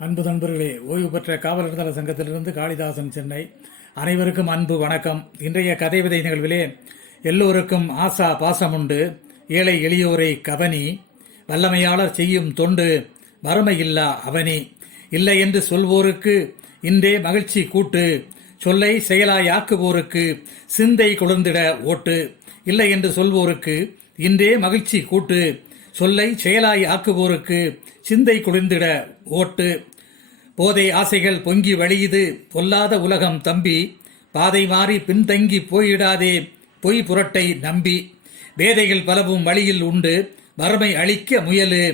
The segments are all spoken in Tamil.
அன்பு நண்பர்களே, ஓய்வு பெற்ற காவலர் தள சங்கத்திலிருந்து காளிதாசன், சென்னை. அனைவருக்கும் அன்பு வணக்கம். இன்றைய கதை விதை நிகழ்விலே எல்லோருக்கும் ஆசா பாசமுண்டு, ஏழை எளியோரை கவனி, வல்லமையாளர் செய்யும் தொண்டு, வறுமையில்லா அவனி, இல்லை என்று சொல்வோருக்கு இன்றே மகிழ்ச்சி கூட்டு, சொல்லை செயலாய் ஆக்குவோருக்கு சிந்தை குளிர்ந்திட ஓட்டு, இல்லை என்று சொல்வோருக்கு இன்றே மகிழ்ச்சி கூட்டு, சொல்லை செயலாய் ஆக்குவோருக்கு சிந்தை குளிர்ந்திட ஓட்டு. போதை ஆசைகள் பொங்கி வழியுது பொல்லாத உலகம் தம்பி, பாதை மாறி பின்தங்கி போயிடாதே பொய் புரட்டை நம்பி, வேதைகள் பலவும் வழியில் உண்டு வறுமை அழிக்க முயலு,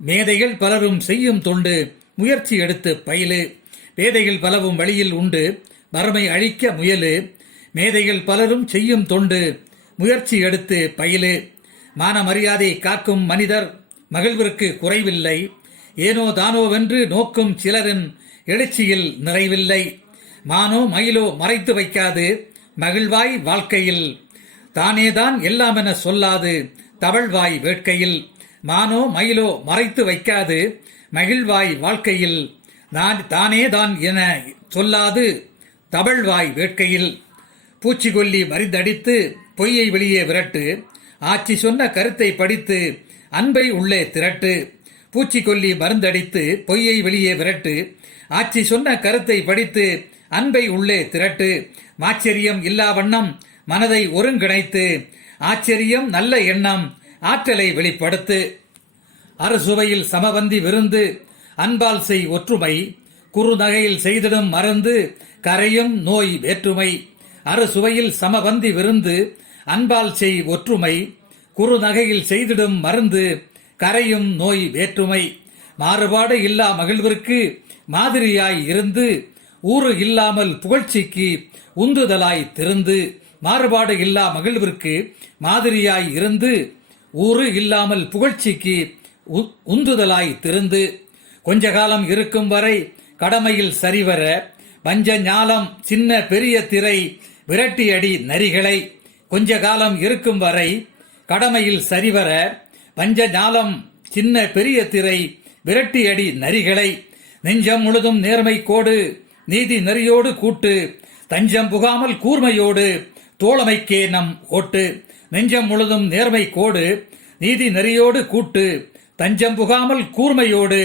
மேதைகள் பலரும் செய்யும் தொண்டு முயற்சி எடுத்து பயிலு, வேதைகள் பலவும் வழியில் உண்டு வறுமை அழிக்க முயலு, மேதைகள் பலரும் செய்யும் தொண்டு முயற்சி எடுத்து பயிலு, மான மரியாதை காக்கும் மனிதர் மகிழ்விற்கு குறைவில்லை, ஏனோ தானோவென்று நோக்கும் சிலரின் எழுச்சியில் நிறைவில்லை, மானோ மயிலோ மறைத்து வைக்காது மகிழ்வாய் வாழ்க்கையில், தானேதான் எல்லாமென சொல்லாது தவழ்வாய் வேட்கையில், மானோ மயிலோ மறைத்து வைக்காது மகிழ்வாய் வாழ்க்கையில், தானேதான் என சொல்லாது தவழ்வாய் வேட்கையில், பூச்சிக்கொல்லி மறிந்தடித்து பொய்யை வெளியே விரட்டு, ஆட்சி சொன்ன கருத்தை படித்து அன்பை உள்ளே திரட்டு, பூச்சிக்கொல்லி மருந்தடித்து பொய்யை வெளியே விரட்டு, ஆட்சி சொன்ன கருத்தை படித்து அன்பை உள்ளே திரட்டு, மாச்சரியம் இல்லா வண்ணம் மனதை ஒருங்கிணைத்து, ஆச்சரியம் நல்ல எண்ணம் ஆற்றலை வெளிப்படுத்து, அறுசுவையில் சமபந்தி விருந்து அன்பால் செய் ஒற்றுமை, குறுநகையில் செய்திடும் மருந்து கரையும் நோய் வேற்றுமை, அறுசுவையில் சமபந்தி விருந்து அன்பால் செய் ஒற்றுமை, குறுநகையில் செய்திடும் மருந்து கரையும் நோய் வேற்றுமை, மாறுபாடு இல்லா மகிழ்விற்கு மாதிரியாய் இருந்து ஊறு இல்லாமல் புகழ்ச்சிக்கு உந்துதலாய் திருந்து, மாறுபாடு இல்லா மகிழ்விற்கு மாதிரியாய் இருந்து ஊறு இல்லாமல் புகழ்ச்சிக்கு உந்துதலாய் திருந்து, கொஞ்ச காலம் இருக்கும் வரை கடமையில் சரிவர வஞ்ச ஞாலம் சின்ன பெரிய திரை விரட்டியடி நரிகளை, கொஞ்ச காலம் இருக்கும் வரை கடமையில் சரிவர வஞ்ச ஞாலம் சின்ன பெரிய திரை விரட்டியடி நரிகளை, நெஞ்சம் முழுதும் நேர்மை கோடு நீதி நெறியோடு கூட்டு, தஞ்சம் புகாமல் கூர்மையோடு தோழமைக்கே நம் ஓட்டு, நெஞ்சம் முழுதும் நேர்மை கோடு நீதி நெறியோடு கூட்டு, தஞ்சம் புகாமல் கூர்மையோடு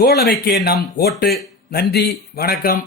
தோழமைக்கே நம் ஓட்டு. நன்றி, வணக்கம்.